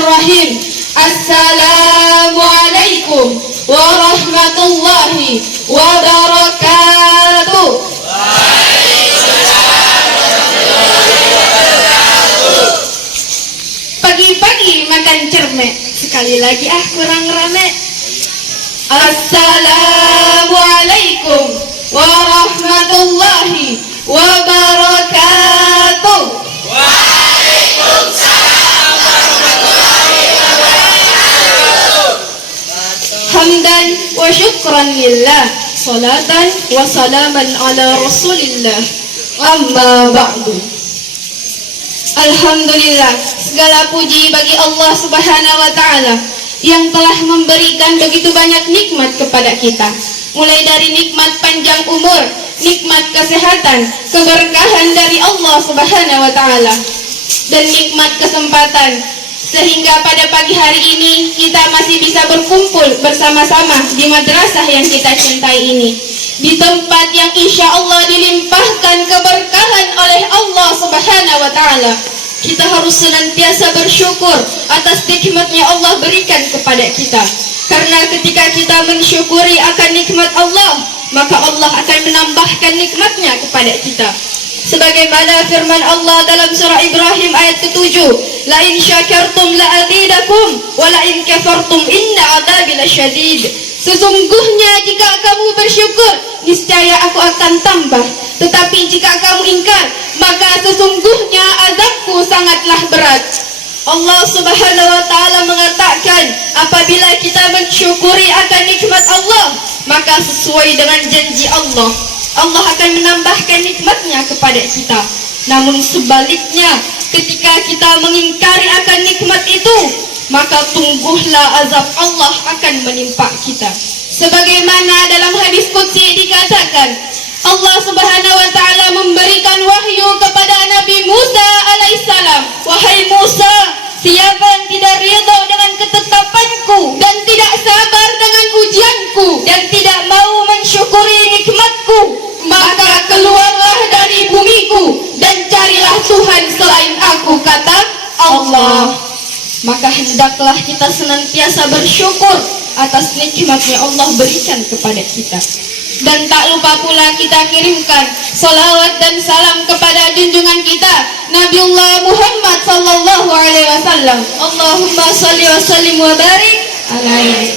Bismillahirrahmanirrahim. Assalamualaikum warahmatullahi wabarakatuh. Pagi-pagi makan cermek, sekali lagi kurang rame. Assalamualaikum warahmatullahi wabarakatuh. Waalaikumsalam warahmatullahi wabarakatuh. Hamdan wa syukran lillah, salatan wa salaman ala rasulillah, amma ba'du. Alhamdulillah, segala puji bagi Allah Subhanahu wa ta'ala yang telah memberikan begitu banyak nikmat kepada kita, mulai dari nikmat panjang umur, nikmat kesehatan, keberkahan dari Allah Subhanahu wa ta'ala, dan nikmat kesempatan, sehingga pada pagi hari ini kita masih bisa berkumpul bersama-sama di madrasah yang kita cintai ini, di tempat yang insya Allah dilimpahkan keberkahan oleh Allah Subhanahu wa ta'ala. Kita harus senantiasa bersyukur atas nikmatnya Allah berikan kepada kita, karena ketika kita mensyukuri akan nikmat Allah, maka Allah akan menambahkan nikmatnya kepada kita. Sebagaimana firman Allah dalam surah Ibrahim ayat ke-7, la in syakartum la azidakum wa la in kafartum inna adzabi lasyadid. Sesungguhnya jika kamu bersyukur, niscaya aku akan tambah. Tetapi jika kamu ingkar, maka sesungguhnya azabku sangatlah berat. Allah Subhanahu wa ta'ala mengatakan, apabila kita mensyukuri akan nikmat Allah, maka sesuai dengan janji Allah, Allah akan menambahkan nikmatnya kepada kita. Namun sebaliknya, ketika kita mengingkari akan nikmat itu, maka tungguhlah azab Allah akan menimpa kita. Sebagaimana dalam hadis qudsi dikatakan, Allah Subhanahu wa ta'ala memberikan wahyu kepada Nabi Musa alaihissalam, wahai Musa, siapa yang tidak ridha dengan ketetapanku dan tidak sabar dengan ujianku dan tidak mau mensyukuri nikmatku, maka keluarlah dari bumiku dan carilah Tuhan selain aku, kata Allah. Maka hendaklah kita senantiasa bersyukur atas nikmatnya Allah berikan kepada kita. Dan tak lupa pula kita kirimkan salawat dan salam kepada junjungan kita Nabiullah Muhammad sallallahu alaihi wasallam. Allahumma shalli wa sallim wa barik alaihi.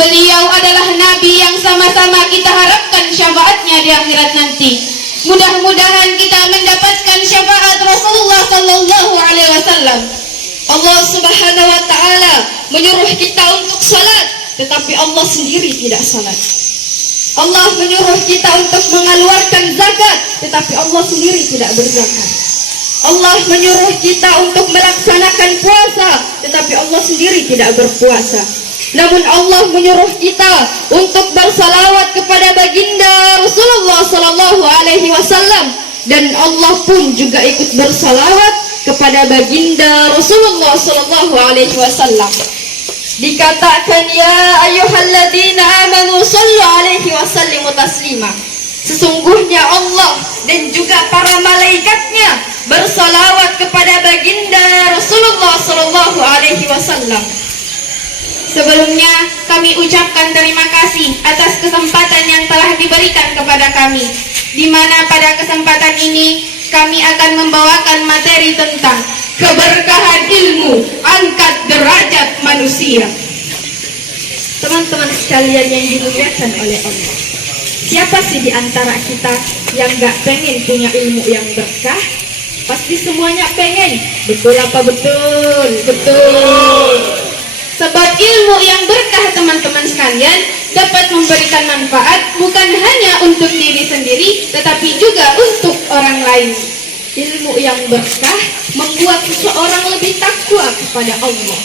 Beliau adalah nabi yang sama-sama kita harapkan syafaatnya di akhirat nanti. Mudah-mudahan kita mendapatkan syafaat Rasulullah sallallahu alaihi wasallam. Allah Subhanahu wa ta'ala menyuruh kita untuk salat, tetapi Allah sendiri tidak salat. Allah menyuruh kita untuk mengeluarkan zakat, tetapi Allah sendiri tidak berzakat. Allah menyuruh kita untuk melaksanakan puasa, tetapi Allah sendiri tidak berpuasa. Namun Allah menyuruh kita untuk bersalawat kepada baginda Rasulullah sallallahu alaihi wasallam, dan Allah pun juga ikut bersalawat kepada baginda Rasulullah sallallahu alaihi wasallam. Dikatakan, ya ayyuhalladzina amanu sallu alaihi wa sallimu taslima. Sesungguhnya Allah dan juga para malaikatnya bersalawat kepada baginda Rasulullah sallallahu alaihi wasallam. Sebelumnya kami ucapkan terima kasih atas kesempatan yang telah diberikan kepada kami, di mana pada kesempatan ini kami akan membawakan materi tentang keberkahan ilmu, angkat derajat manusia. Teman-teman sekalian yang dimuliakan oleh Allah, siapa sih di antara kita yang gak pengen punya ilmu yang berkah? Pasti semuanya pengen, betul apa betul? Betul. Sebab ilmu yang berkah, teman-teman sekalian, dapat memberikan manfaat bukan hanya untuk diri sendiri, tetapi juga untuk orang lain. Ilmu yang berkah membuat seseorang lebih takwa kepada Allah.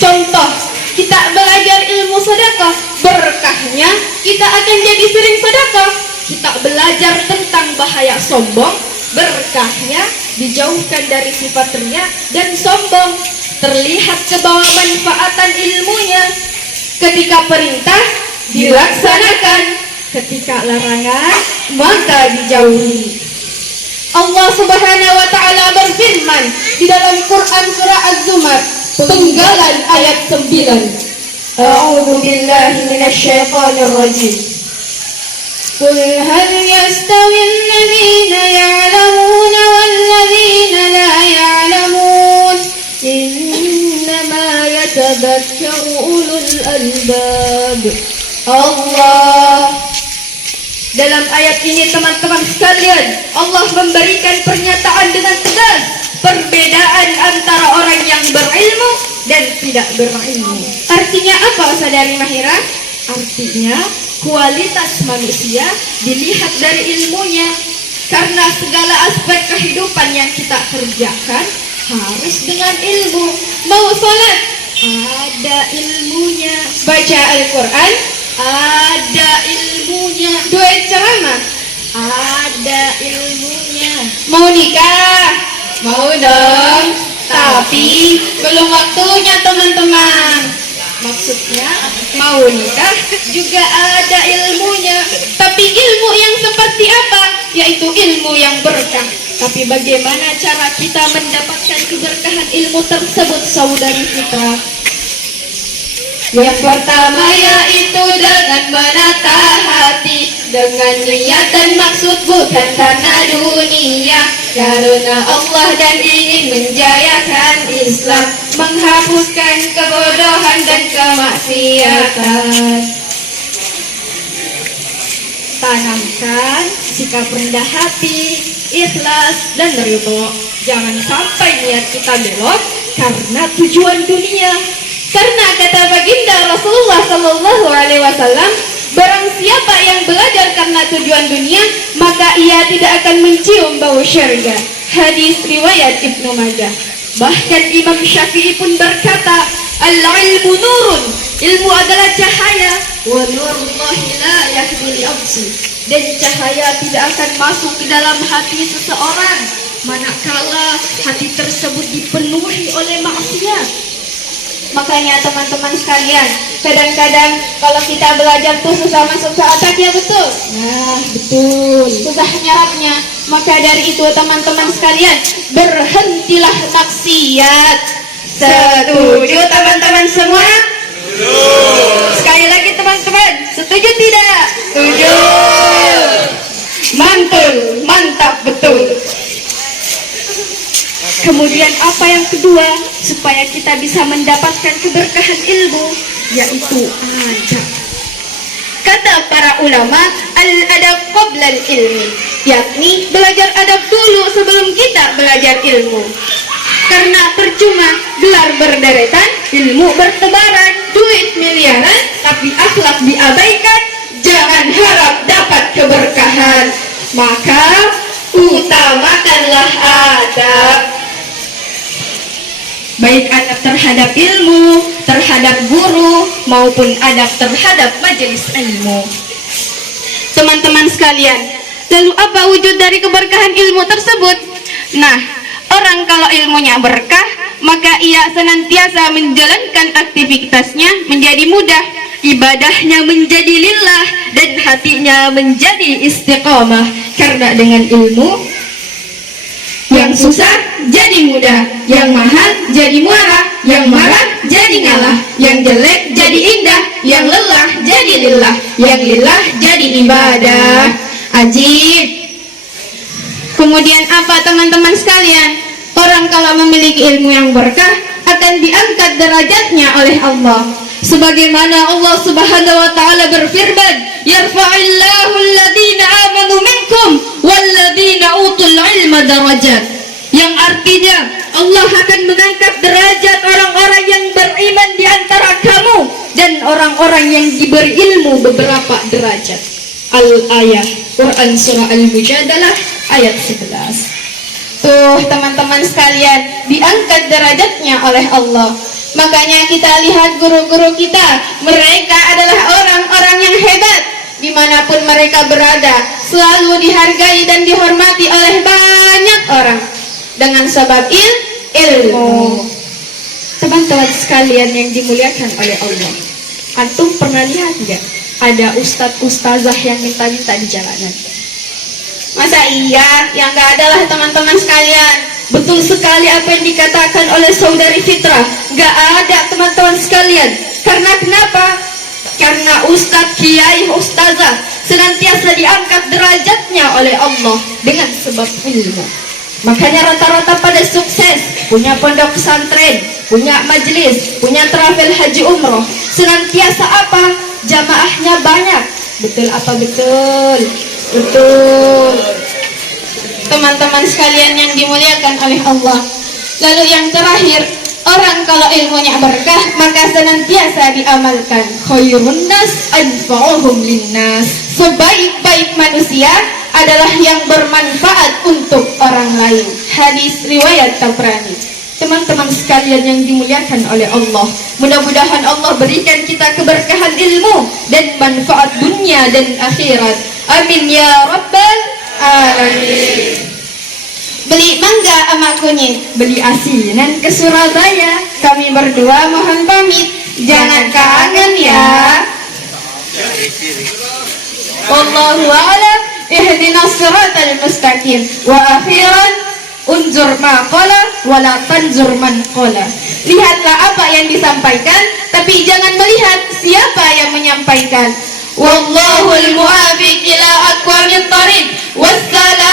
Contoh, kita belajar ilmu sedekah, berkahnya kita akan jadi sering sedekah. Kita belajar tentang bahaya sombong, berkahnya dijauhkan dari sifat riya dan sombong. Terlihat kebermanfaatan ilmunya. Ketika perintah dilaksanakan, ketika larangan maka dijauhi. Allah Subhanahu wa ta'ala berfirman di dalam Quran surah Az-Zumar Penggalan ayat 9. A'udzu billahi minasyaitonir rajim. Qul hal yastawi alladhina ya'lamuna wal ladzina la ya'lamun innama yatadhakkaru ulul albab. Allah. Dalam ayat ini teman-teman sekalian, Allah memberikan pernyataan dengan tegas perbedaan antara orang yang berilmu dan tidak berilmu. Artinya apa, saudari Mahira? Artinya kualitas manusia dilihat dari ilmunya. Karena segala aspek kehidupan yang kita kerjakan harus dengan ilmu. Mau sholat, ada ilmunya. Baca Al-Quran, ada ilmunya. Duet ceramah, ada ilmunya. Mau nikah, mau dong, tapi belum waktunya teman-teman. Maksudnya mau nikah juga ada ilmunya. Tapi ilmu yang seperti apa? Yaitu ilmu yang berkah. Tapi bagaimana cara kita mendapatkan keberkahan ilmu tersebut, saudari Fitra? Yang pertama yaitu dengan menata hati, dengan niat dan maksud bukan karena dunia, karena Allah dan ingin menjayakan Islam, menghapuskan kebodohan dan kemaksiatan. Tanamkan sikap rendah hati, ikhlas dan ridho. Jangan sampai niat kita belok karena tujuan dunia. Karena kata baginda Rasulullah Sallallahu Alaihi Wasallam, barang siapa yang belajar karena tujuan dunia, maka ia tidak akan mencium bau syurga. Hadis riwayat Ibnu Majah. Bahkan Imam Syafi'i pun berkata, al-ilmu nurun, ilmu adalah cahaya, wa nurullahi la yahdi li-absi, dan cahaya tidak akan masuk ke dalam hati seseorang manakala hati tersebut dipenuhi oleh maksiat. Makanya teman-teman sekalian, kadang-kadang kalau kita belajar tuh susah masuk ke otak, ya betul? Nah, betul. Susah nyerapnya. Maka dari itu teman-teman sekalian, berhentilah maksiat. Setuju teman-teman semua? Setuju. Sekali lagi teman-teman, setuju tidak? Setuju. Mantul, mantap, betul. Kemudian apa yang kedua, supaya kita bisa mendapatkan keberkahan ilmu, yaitu adab. Kata para ulama, al-adab qabla al-ilmi, yakni belajar adab dulu sebelum kita belajar ilmu. Karena percuma gelar berderetan, ilmu bertebaran, duit miliaran, tapi akhlak diabaikan, jangan harap dapat keberkahan. Maka utamakanlah adab. Baik adab terhadap ilmu, terhadap guru, maupun adab terhadap majelis ilmu. Teman-teman sekalian, lalu apa wujud dari keberkahan ilmu tersebut? Nah, orang kalau ilmunya berkah, maka ia senantiasa menjalankan aktivitasnya menjadi mudah, ibadahnya menjadi lillah, dan hatinya menjadi istiqamah. Karena dengan ilmu, yang susah jadi mudah, yang mahal jadi murah, yang marah jadi ngalah, yang jelek jadi indah, yang lelah jadi lillah, yang lillah jadi ibadah. Ajib. Kemudian apa teman-teman sekalian? Orang kalau memiliki ilmu yang berkah akan diangkat derajatnya oleh Allah. Sebagaimana Allah Subhanahu wa taala berfirman, yarfa'illahu alladhina amanu minkum walladhina utul ilma darajat. Yang artinya Allah akan mengangkat derajat orang-orang yang beriman di antara kamu dan orang-orang yang diberi ilmu beberapa derajat. Al-ayah, Quran surah Al-Mujadalah ayat 11. Tuh teman-teman sekalian, diangkat derajatnya oleh Allah. Makanya kita lihat guru-guru kita, mereka adalah orang-orang yang hebat. Dimanapun mereka berada, selalu dihargai dan dihormati oleh banyak orang dengan sebab ilmu. Teman-teman sekalian yang dimuliakan oleh Allah, antum pernah lihat nggak ada ustadz-ustazah yang minta-minta di jalanan? Masa iya? Yang nggak adalah teman-teman sekalian. Betul sekali apa yang dikatakan oleh saudari Fitra, Gak ada teman-teman sekalian. Karena kenapa? Karena ustadz, kiai, ustazah senantiasa diangkat derajatnya oleh Allah dengan sebab ilmu. Makanya rata-rata pada sukses, punya pondok pesantren, punya majelis, punya travel haji umroh. Senantiasa apa? Jamaahnya banyak. Betul apa betul? Betul. Teman-teman sekalian yang dimuliakan oleh Allah. Lalu yang terakhir, orang kalau ilmunya berkah maka senantiasa diamalkan. Khairun nas anfa'uhum linnas. Sebaik-baik manusia adalah yang bermanfaat untuk orang lain. Hadis riwayat Tabrani. Teman-teman sekalian yang dimuliakan oleh Allah, mudah-mudahan Allah berikan kita keberkahan ilmu dan manfaat dunia dan akhirat. Amin ya rabbal alamin. Beli mangga ama kunyit, Beli asinan ke Surabaya. kami berdua mohon pamit. Jangan kangen ya. Wallahu a'lam. Ihdinas siratal mustaqim. Wa akhiran unzur ma qala wa la tanzur man qala. Lihatlah apa yang disampaikan, tapi jangan melihat siapa yang menyampaikan. Wallahul muwaffiq ila aqwamit thariq. Wassalam.